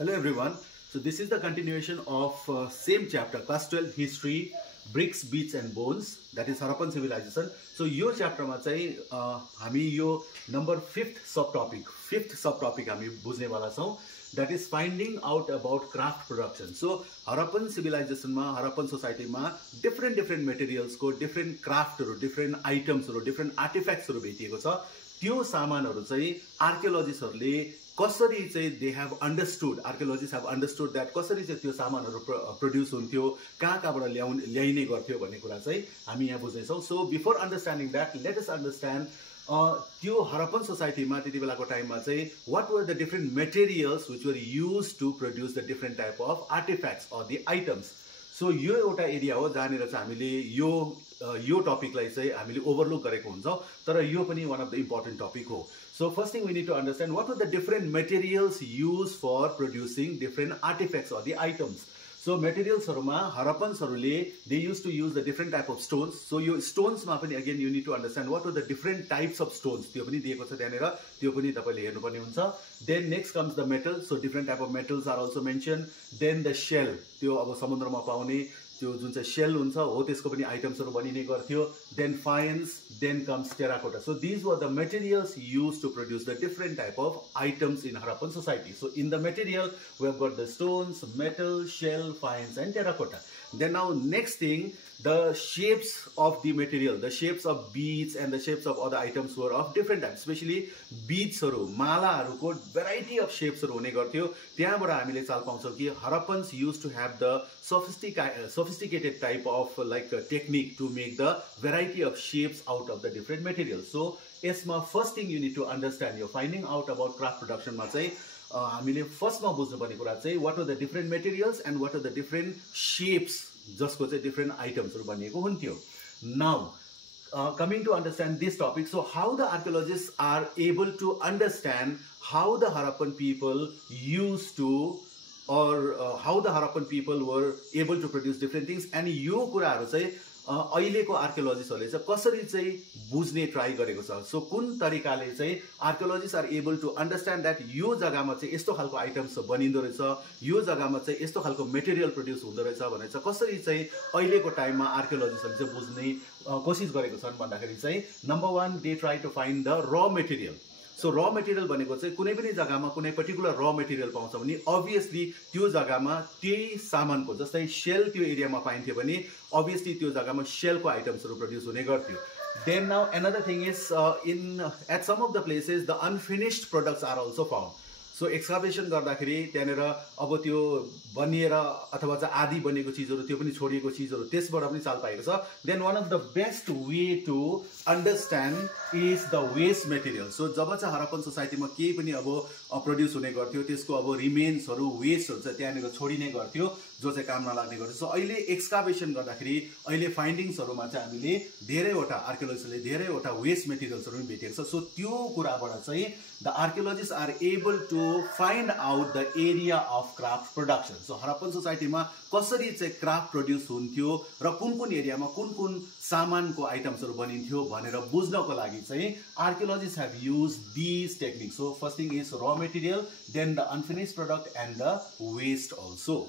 Hello everyone. So this is the continuation of same chapter, class 12 history, bricks, beats and bones, that is Harappan civilization. So यो chapter मा चाहिँ हामी यो number 5th subtopic हामी बुझ्ने वाला छौं, that is finding out about craft production. So Harappan civilization मा, Harappan society मा different materials को different craft हरु, different items हरु, different artifacts हरु भेटिएको छ. त्यो सामानहरु चाहिँ archaeologists हरुले कसरी चाहिँ they have understood, archaeologists have understood that कसरी चाहिँ त्यो सामानहरु प्रोड्युस हुन्थ्यो, कहाँबाट ल्याइने गर्थ्यो भन्ने कुरा चाहिँ हामी यहाँ बुझ्ने छौं. So before understanding that, let us understand त्यो Harappan society मा त्यति बेलाको टाइममा चाहिँ what were the different materials which were used to produce the different type of artifacts or the items. So यो एउटा एरिया हो जहाँनिर चाहिँ हामीले यो टपिकलाई चाहिँ हामीले ओभरलुक गरेको हुन्छौं, तर यो पनि one of the important topic हो. So first thing we need to understand what were the different materials used for producing different artifacts or the items. So materials haruma Harappans harule they used to use the different type of stones. So your stones ma pani again you need to understand what were the different types of stones. त्यो पनि दिएको छ त्यहाँनेर, त्यो पनि तपाईले हेर्नुपर्ने हुन्छ. Then next comes the metal. So different type of metals are also mentioned. Then the shell, त्यो अब समुद्रमा पाउने त्यो जुन चाहिँ shell हुन्छ हो त्यसको पनि आइटम्स हरु बनिने गर्थ्यो. Then faience, then comes terracotta. So these were the materials used to produce the different type of items in Harappan society. So in the material we have got the stones, metal, shell, faience and terracotta. Then now next thing, the shapes of the material, the shapes of beads and the shapes of other items were of different types. Especially beads haru, mala haru ko variety of shapes haru hune गर्थ्यो. त्यहाँबाट हामीले चाल पाउँछौं कि Harappans used to have the sophisticated type of technique to make the variety of shapes out of the different materials. So यसमा first thing you need to understand, you're finding out about craft production मा चाहिँ हामीले first मा बुझ्नुपर्ने कुरा चाहिँ what are the different materials and what are the different shapes जसको चाहिँ different items हरु बनिएको हुन्थ्यो. Now coming to understand this topic, so how the archaeologists are able to understand how the Harappan people used to or how the Harappan people were able to produce different things, and यो कुराहरु चाहिँ अहिलेको आर्कियोलोजिस्टहरुले चाहिँ कसरी चाहिँ बुझ्ने try गरेको छ. सो कुन तरिकाले चाहिँ archaeologist are able to understand that यो जग्गामा चाहिँ यस्तो खालको आइटम्स बनिन्दो रहेछ, यो जग्गामा चाहिँ यस्तो खालको मटेरियल प्रोड्युस हुँदो रहेछ भनेर चाहिँ कसरी चाहिँ अहिलेको टाइममा आर्कियोलोजिस्टहरुले चाहिँ बुझ्ने कोशिश गरेको छन् भन्दाखेरि चाहिँ number 1 they try to find the raw material. So raw material भनेको चाहिँ कुनै पनि जग्गामा कुनै पर्टिकुलर र मटेरियल पाउँछ भने obviously त्यो जग्गामा त्यही सामानको जस्तै शेल त्यो एरियामा पाइन्थ्यो भने obviously त्यो जग्गामा शेलको आइटम्सहरु प्रोड्युस हुने गर्थ्यो. Then now another thing is at some of the places the unfinished products are also found. So excavation गर्दाखेरि त्यहाँनेर अब त्यो बनिएर अथवा चाहिँ आदि बनेको चीजहरु त्यो पनि छोडिएको चीजहरु त्यसबाट पनि चाल पाएको छ. Then one of the best way to understand is the waste material. So जब चाहिँ Harappan society मा केही पनि अब प्रोड्युस हुने गर्थ्यो त्यसको अब रिमेन्सहरु वेस्टहरु चाहिँ त्यहाँनेर छोडिने गर्थ्यो जो चाहिँ काम नलाग्ने गर्थ्यो. सो अहिले एक्सकाभेसन गर्दाखेरि अहिले फाइन्डिङ्सहरुमा चाहिँ हामीले धेरैवटा आर्कियोलोजिस्टले धेरैवटा वेस्ट मटेरियल्सहरु पनि भेटेको छ. सो त्यो कुराबाट चाहिँ the archaeologists are able to find out the area of craft production. So Harappan society मा कसरी चाहिँ क्राफ्ट प्रोड्युस हुन्थ्यो र कुन एरियामा कुन सामानको आइटम्सहरु बनिन्थ्यो भनेर बुझ्नको लागि चाहिँ archaeologists have used these techniques. So first thing is raw material, then the unfinished product and the waste also.